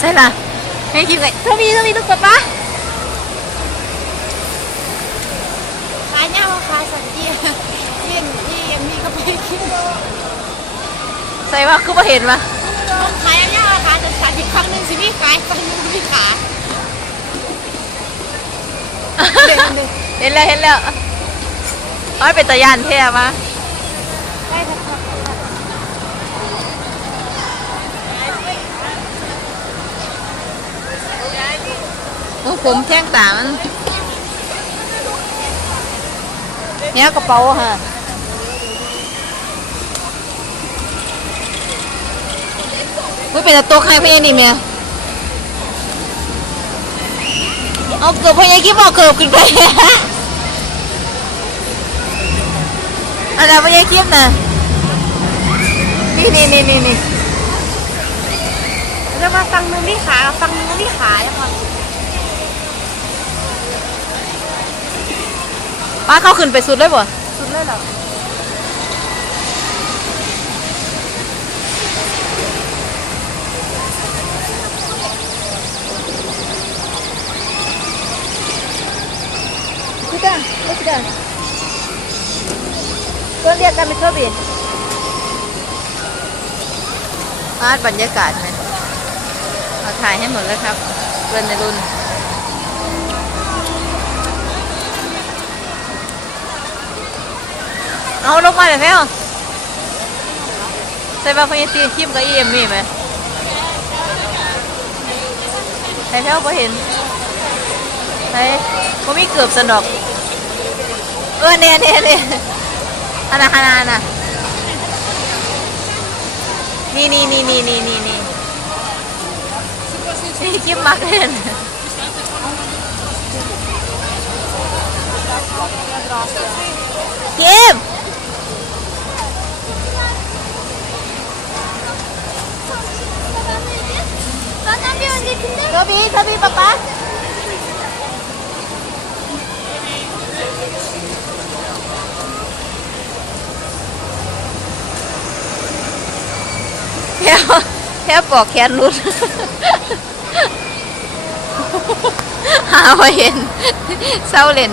ใช่ล่ะให้คิดไงเธอมีเธอมีลูกป๊าป๊าขายเนี่ยว่าขายสัตว์ที่ที่ที่ยังมีก็ไปคิดใส่ว่าคือมาเห็นปะต้องขายเนี่ยว่าขายสัตว์สัตว์อีกครั้งหนึ่งสิมีขายครั้งหนึ่งมีขายเดี๋ยวหนึ่งเห็นแล้วเห็นแล้วเอ้ยเป็นตะยานเท่มาไปเถอะครับ โอ้ผมแท่งตามันเนี่ยกระเป๋าค่ะว่เป็นตะโต๊ะใครพี่นี่แม่เอาเกือบพยายคิดบอกเกือบขึ้นไปอันนั้นพยายคิดนะนี่นี่นี่นี่นี่จะมาฟังหนึ่งมีขาฟังหนึ่งมีขาแล้วค่ะ ป้าเข้าขึ้นไปสุดเลยบ่สุดเลยเหรอพี่กันพี่กันตัวเรียกกันเป็นตัวบินอาดบรรยากาศไหมเอาถ่ายให้หมดเลยครับเพื่อนในรุ่น เอาลงมาเลยแม่เอใส่บาพยาตีคิมกับเอ็มมีไหมใส่แถวพอเห็นใส่ก็มีเกือบสนอก เออเนี่ยเนี่ยเนี่ยอันน่ะอันน่ะอันน่ะนี่นี่นี่นี่นี่นี่นี่นี่คิมมากเลยนะคิม öncekinde Tabii tabii baba. theo theo cỏ kẹt luôn หาไว้เห็นเศร้าเล่น